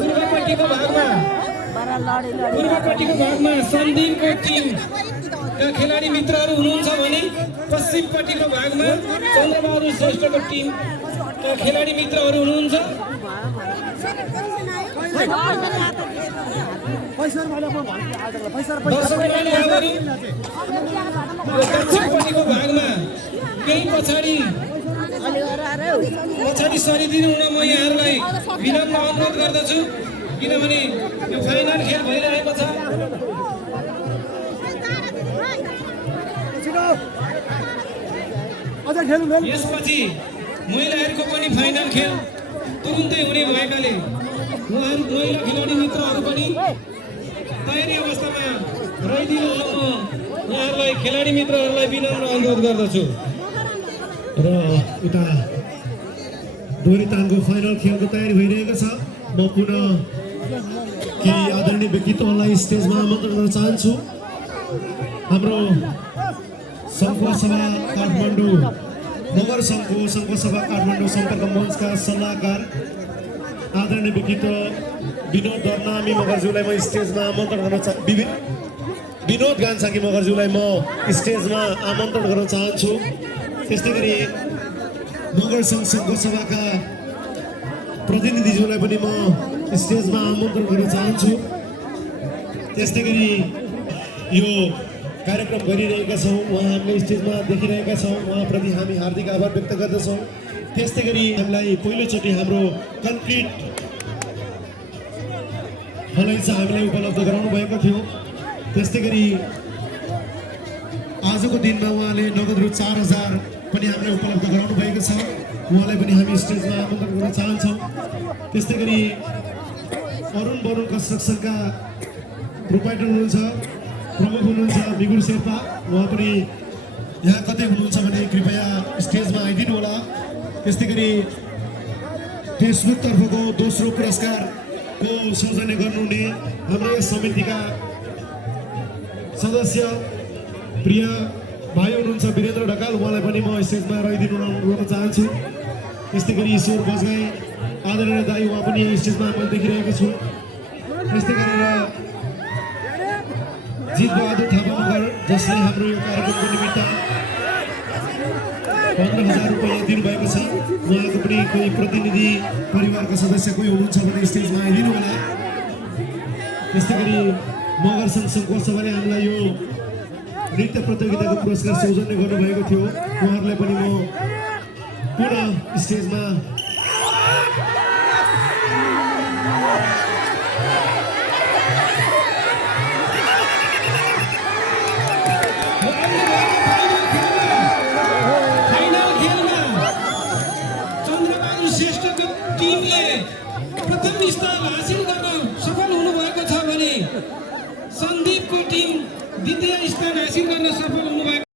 पूर्वपट्टिको भागमा सन्दीपको टिमका खेलाडी मित्रहरू हुनुहुन्छ भने पश्चिमपट्टिको भागमा चन्द्रबहादुर श्रेष्ठको टिमका खेलाडी मित्रहरू हुनुहुन्छ। दक्षिणपट्टिको भागमा केही पछाडि सरिदिनु हुन म यहाँहरूलाई विनम्र अनुरोध गर्दछु, किनभने यो फाइनल खेल भइरहेको छ। यसपछि महिलाहरूको पनि फाइनल खेल तुरुन्तै हुने भएकाले महिला खेलाडी मित्रहरू पनि तयारी अवस्थामा रहिदिनु हुन म यहाँहरूलाई खेलाडी मित्रहरूलाई विनम्र अनुरोध गर्दछु। र उता दोहोरी तानको फाइनल खेलको तयारी भइरहेको छ। म पुनः केही आदरणीय व्यक्तित्वलाई स्टेजमा आमन्त्रण गर्न चाहन्छु। हाम्रो सङ्घसभा काठमाडौँ नगर सङ्घको सङ्घसभा काठमाडौँ सम्पर्क मञ्चका सल्लाहकार आदरणीय व्यक्तित्व विनोद दर्नामी मगरज्यूलाई म स्टेजमा आमन्त्रण गर्न विनोद गान्साकी मगरज्यूलाई म स्टेजमा आमन्त्रण गर्न चाहन्छु। त्यस्तै गरी नगर सङ्घ सभाका प्रतिनिधिज्यूलाई पनि म स्टेजमा आमन्त्रण गर्न चाहन्छु। त्यस्तै गरी यो कार्यक्रम गरिरहेका छौँ, उहाँ हामीले स्टेजमा देखिरहेका छौँ, उहाँप्रति हामी हार्दिक आभार व्यक्त गर्दछौँ। त्यस्तै गरी हामीलाई पहिलोचोटि हाम्रो कन्क्रिट फलैचा हामीलाई उपलब्ध गराउनु भएको थियो। त्यस्तै गरी आजको दिनमा उहाँले नगद रु 4000 पनि हामीलाई उपलब्ध गराउनु भएको छ। उहाँलाई पनि हामी स्टेजमा आमन्त्रण गर्न चाहन्छौँ। त्यस्तै गरी अरुण बरुण कन्स्ट्रक्सनका प्रोपाइटर हुनुहुन्छ, प्रमुख हुनुहुन्छ बिगुर शेर्पा, उहाँ पनि यहाँ कतै हुनुहुन्छ भने कृपया स्टेजमा आइदिनु होला। त्यस्तै गरी फेसबुक तर्फको दोस्रो पुरस्कारको सौजन्य गर्नुहुने हाम्रो यस समितिका सदस्य प्रिय भाइ हुनुहुन्छ वीरेन्द्र ढकाल, उहाँलाई पनि म स्टेजमा रहिदिनु गर्न चाहन्छु। त्यस्तै गरी ईश्वर बजगाई आदरणीय दाई, उहाँ पनि यहाँ स्टेजमा मैले देखिरहेको छु। त्यस्तै गरेर जित बहादुर थापा मगर, जसले हाम्रो यो कार्यक्रमको निमित्त 15,000 रुपियाँ दिनुभएको छ। उहाँको पनि कोही प्रतिनिधि परिवारका सदस्य कोही हुनुहुन्छ भने स्टेजमा आइदिनु होला। त्यस्तै गरी मगर सङ्घ सभाले हामीलाई यो नृत्य प्रतियोगिताको पुरस्कार सौजन्य गर्नुभएको थियो, उहाँहरूलाई पनि म पुनः स्टेजमा चन्द्रबहादुर श्रेष्ठको टिमले प्रथम स्थान हासिल गर्न सफल हुनुभएको छ भने सन्दीपको टिम द्वितीय स्थान हासिल गर्न सफल